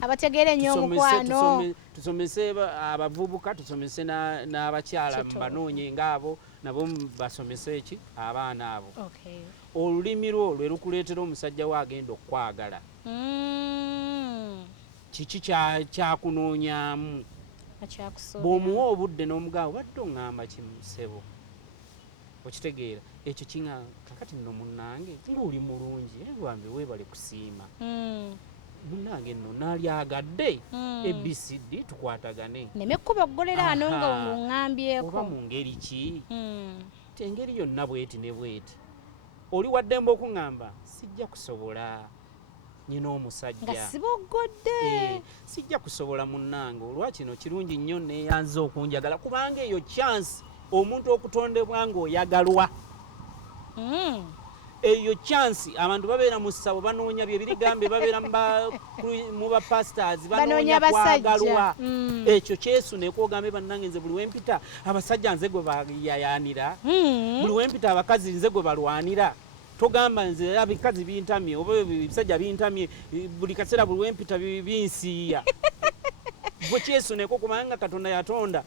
abategere nnyo omukwano. Tusomese abavubuka, tusomese n'abakyala banoonye ng'abo nabo basomese eki abaana abo. Olulimi lwo lwe lukuleetera omusajja we agenda okukwagala. Kiki kyakunoonyaamu? Bw'omuwa obudde n'omugaawo badde oŋŋamba kimusebo. Okitegeera ekyo kinga kakati nno munnange ng'oli mulungi bambi weebale kusiima. Munnange nno naalyagadde ABCD tukwatagane. Nemekkuba oggolera ano nga oŋŋambyeko. Oba mu ngeri ki? Engeri yonna bweti ne bweti. Oli waddemba okuŋŋamba sijja kusobola. Nyina omusajja nga siboggodde sijja kusobola munnange. Olwa kino kirungi nnyo neeyanza okunjagala kubanga eyo chance omuntu okutondebwa ng'oyagalwa. Eyo chance abantu babeera mu ssabo banoonya bye birigambe babeera mu bapastors banoonya kwagalwa. Ekyo kyesuneko ogambe bannange nze buli wempita abasajja nze gwe bayayaanira. Buli wempita abakazi nze gwe balwanira. Togamba nze abikazi bintamye oba ebisajja bintamye buli kaseera buli wempita binsiiya. Gwe kyesuneko kubanga Katonda yatonda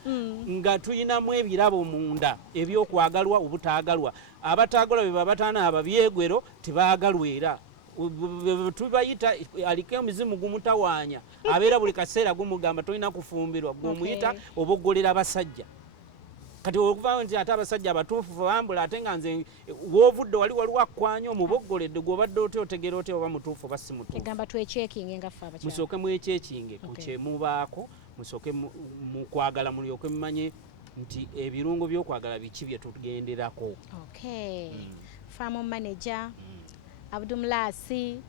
nga tuyinamu ebirabo munda ebyokwagalwa obutaagalwa. Abataagalwa be babataana ababyegwero tebaagalwa era. Tubayita aliko omuzimu gumutawaanya abeera buli kaseera gumugamba tolina kufumbirwa gw'omuyita oba oggolera abasajja. Kati okuva nti ate abasajja abatuufu bambula ate nga nze w'ovudde waliwo akkwanya omuboggoledde gw'obadde otya otegera otya oba mutuufu oba si mutuufu. Egamba twekyekinge nga ffe abakyala. Musooke mwekyekinge ku kye mubaako, musooke mu kwagala mulyoke mumanye nti ebirungo by'okwagala biki bye tugenderako. Farm manager Abdu mulaasi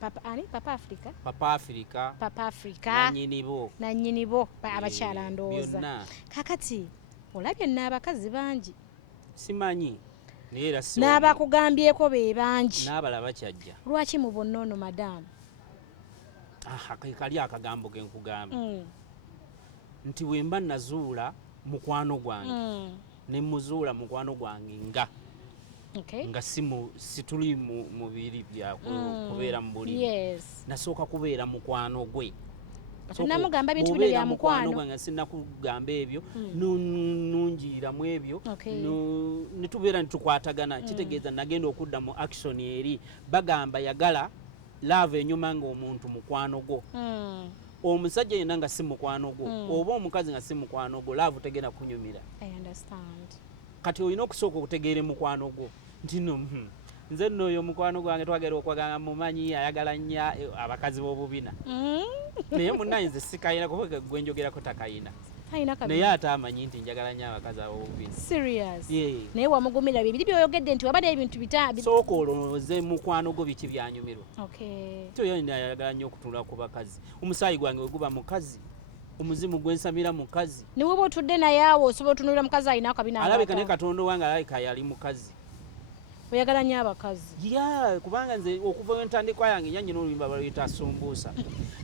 Papa Africa nannyinibo abakyala ndowooza. Kakati olabye n'abakazi bangi simanyi naye era si n'abakugambyeko be bangi n'abalaba kyajja. Lwaki mu bonnoono madamu? Kali akagambo ke nkugamba nti bwe mba nazuula mukwano gwange ne muzuula mukwano gwange nga situli mu biri bya kubeera mu bulimi. Nasooka kubeera mukwano gwe. Namugamba bintu bino bya mukwano gwange sinnakugamba ebyo nunjiriramu ebyo ne tubeera ne tukwatagana. Kitegeeza nagenda okudda mu action eri bagamba yagala lava enyuma ng'omuntu mukwano gwo. Omusajja yenna nga si mukwano gwo oba omukazi nga si mukwano gwo lava tegenda kunyumira. Kati olina okusooka okutegeera mukwano gwo nti nze nno oyo mukwano gwange twagera okwagala mumanyi ayagala nnyo abakazi b'obubina. Naye munnange nze sikayina kubanga gwe njogerako takayina. Naye ate amanyi nti njagala nnyo abakazi ab'obubina. Naye wamugumira bibiri by'oyogedde nti wabadde ebintu bitabi. Sooka olowooze mukwano gwo biki byanyumirwa. Nti oyo ayagala nnyo okutunula ku bakazi. Omusaayi gwange we guba mukazi. Omuzimu gwensamira mukazi. Ne woba otudde naye awo osobola otunulira mukazi alina akabina. Alabika ne Katonda wange alabika yali mukazi. Oyagala nnyo abakazi. Kubanga nze okuva entandikwa yange nnyanyina oluyimba baluyita sumbuusa.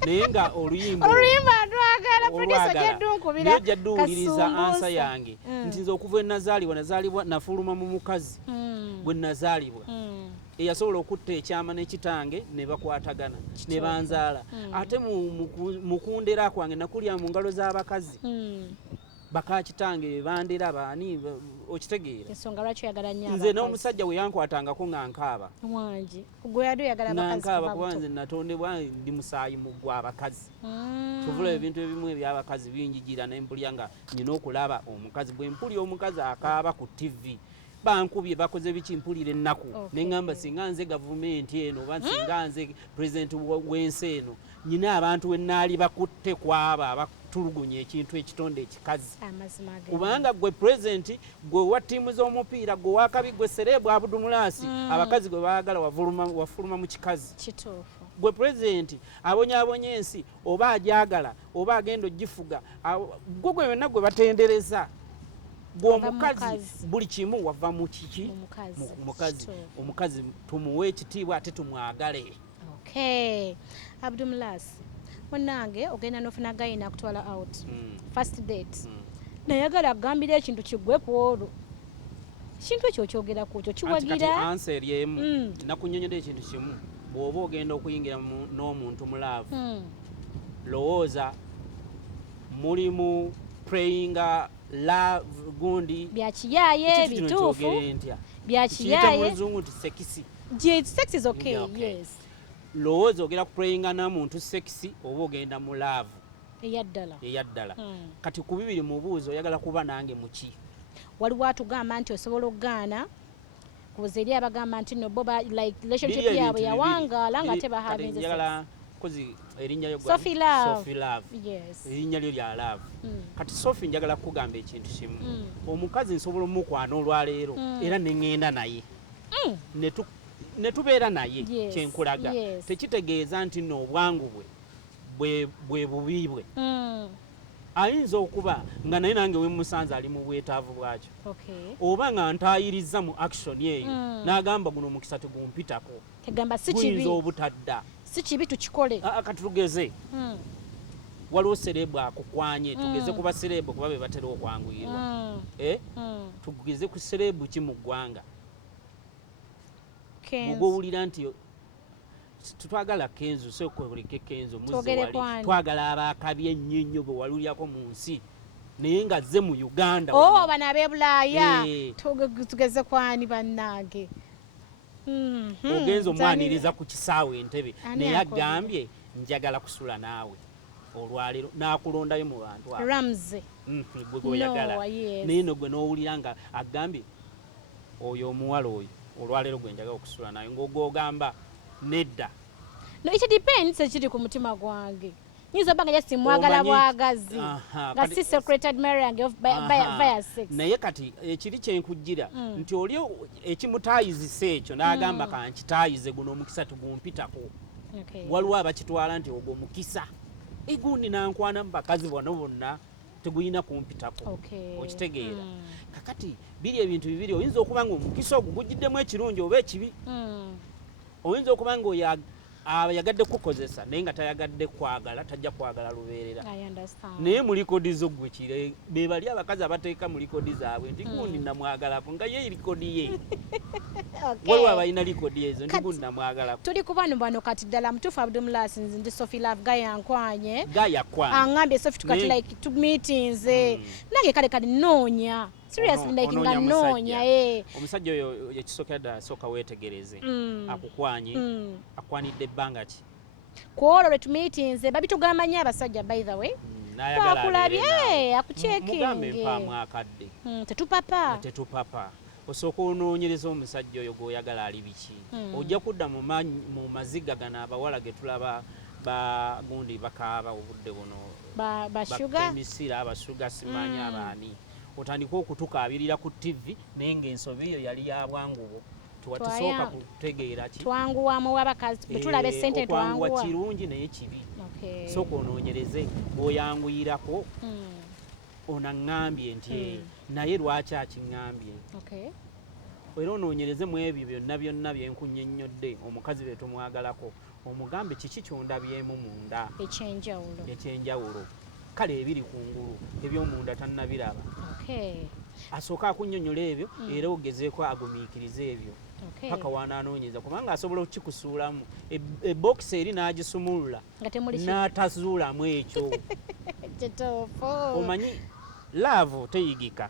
Naye nga oluyimba twagala producer gyeddunkubira ojja dduwuliriza ansa yange nti nze okuva nazaalibwa nafuluma mu mukazi bwe nazaalibwa eyasobola okutta ekyama n'ekitange ne bakwatagana ne banzaala. Ate mu kundera kwange nakulya mu ngalo z'abakazi bakakitange bandera baani okitegeera. Ensonga lwaki oyagala nnyo abakazi? Nze n'omusajja we yankwatangako nga nkaaba. Wangi gwe yali oyagala abakazi nkaaba kuba nze natondebwa ndi musaayi mu gw'abakazi. Tuvula ebintu ebimu eby'abakazi binjigira ne mpulya nga nina okulaba omukazi. Bwe mpulya omukazi akaaba ku TV bankubye bakoze biki mpulira ennaku neŋŋamba singa nze gavumenti eno oba singa nze pulezidenti w'ensi eno nyina abantu we naali bakutte kwaba abatulugunya ekintu ekitonde ekikazi. Kubanga gwe pulezidenti gwe wa ttiimu z'omupiira gwe wakabi gwe serebu Abdu mulaasi abakazi gwe baagala wafuluma mu kikazi. Gwe pulezidenti abonyaabonya ensi oba agyagala oba agenda ogifuga gwe wenna gwe batendereza. Omukazi buli kimu wava mu kiki mukazi. Omukazi tumuwe ekitiibwa ate tumwagale. Abdu mulaasi munnange ogenda n'ofuna gayina akutwala out first date nayagala agambira ekintu kigwe ku olwo ekintu ekyo okyogera ku kyo kiwagira ansa eri emu nakunyonyera ekintu kimu bw'oba ogenda okuyingira n'omuntu mulaavu lowooza mulimu prayinga love gundi byakiyaye bituufu byakiyaye muluzungu nti sekisi sex is okay, yes. Lowooza ogenda ku prayinga na muntu sekisi oba ogenda mu love eyaddala kati ku bibiri mu buuzo oyagala kuba nange muki waliwo atugamba nti osobola okugaana kubuza eri abagamba nti no boba like relationship yabwe yawangaala nga tebahavinze kozi erinnya lyo Sophie Love, yes. Erinnya lyo lya love kati Sophie njagala kugamba ekintu kimu omukazi nsobola omukwana olwaleero era neŋŋenda naye ne tubeera naye kyenkulaga tekitegeeza nti no obwangu bwe bubi bwe ayinza okuba nga naye nange wemusanze ali mu bwetaavu bwakyo oba nga ntayiriza mu action eyo n'agamba guno omukisa tegumpitako guyinza obutadda si kibi tukikole kati tugeze waliwo serebu akukwanye tugeze ku baserebu kuba be batera okwanguyirwa tugeze ku serebu ki mu ggwanga mugowulira nti tutwagala kenzo sokoleke kenzo muzowali twagala abakabi ennyo bwe walulyako mu nsi naye nga zze mu Uganda bano ab'ebulaaya tugeze kwani bannange ogenza omwaniriza ku kisaawe Entebbe naye agambye njagala kusula naawe olwaleero n'akulondayo mu bantu Ramze gwe oyagala naye no gwe n'owulira nga agambye oyo omuwala oyo olwaleero gwe njagala okusula naye ng'ogogamba nedda no it depends ekiri ku mutima gwange nyinza banga just mwagala bwagazi nga si secret admiring via sex naye kati ekiri kyenkujjira nti oli ekimutayizisa ekyo n'agamba kankitayize guno omukisa tugumpitako waliwo abakitwala nti ogwo mukisa egundi nankwana mu bakazi bonna teguyina kumpitako okitegeera kakati biri ebintu bibiri oyinza okuba nga omukisa ogwo gugiddemu ekirungi oba ekibi oyinza okuba nga yagadde kukozesa naye nga tayagadde kwagala tajja kwagala lubeerera naye mu likodi zo gwe kire be bali abakazi abateeka mu likodi zaabwe nti gundi namwagalako nga ye likodi ye waliwo abalina likodi ezo nti gundi namwagalako tuli ku bano kati ddala mutuufu Abdu Mulaasi ndi Sophie Love gayankwanye aŋŋambye Sophie tukati like to meetings nange kale noonya seriously like nga noonya omusajja oyo yekisookera ddala sooka weetegereze akukwanye akwanidde ebbanga ki kwolwo lwe tumeetings babitugamba nnyo abasajja by the way twakulabye akucekinge mpaamu akadde tetupapa osooka onoonyereza omusajja oyo gw'oyagala ali biki ojja kudda mu maziga gano abawala ge tulaba bagundi bakaaba obudde buno bakemisira abasuga simanya abaani otandika okutukaabirira ku TV naye ng'ensobi eyo yali ya bwangubo tuwatusooka kutegeera ki twanguwamu abakazi betulaba essente twanguwa kirungi naye kibi sooka onoonyereze bw'oyanguyirako onaŋŋambye nti naye lwaki akiŋŋambye era onoonyereze mu ebyo byonna byenkunnyonnyodde omukazi bye tumwagalako omugambe kiki kyondabyemu munda ekyenjawulo kale ebiri kungulu ebyomunda tannabiraba asooka akunnyonnyola ebyo era ogezeeko agumiikirize ebyo paka wanaanoonyeza kubanga asobola okukikusuulamu ebokisi eri n'agisumulula n'atazuulamu ekyo omanyi laavu teyigika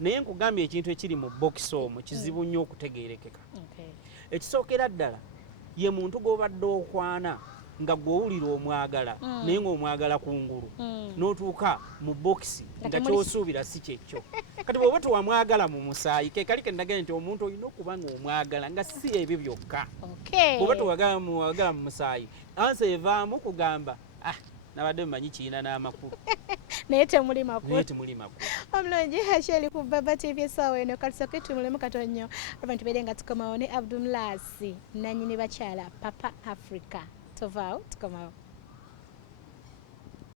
naye nkugambye ekintu ekiri mu bokisi omwo kizibu nnyo okutegeerekeka ekisookera ddala ye muntu gw'obadde okwana nga gw'owulira omwagala naye ng'omwagala kungulu n'otuuka mu bokisi nga kyosuubira si kyekyo kati bw'oba tewamwagala mu musaayi ke kali kendagala nti omuntu olina okuba ng'omwagala nga si ebyo byokka bw'oba tewagala mu musaayi ansa evaamu kugamba nabadde mmanyi kiina n'amakulu naye temuli makulu omulungi akyali ku Baba TV essaawa eno katusoke tumulemu katono nnyo aba tubeere nga tukomawo ne Abdu Mulaasi nannyini bakyala Papa Africa tovaawo tukomawo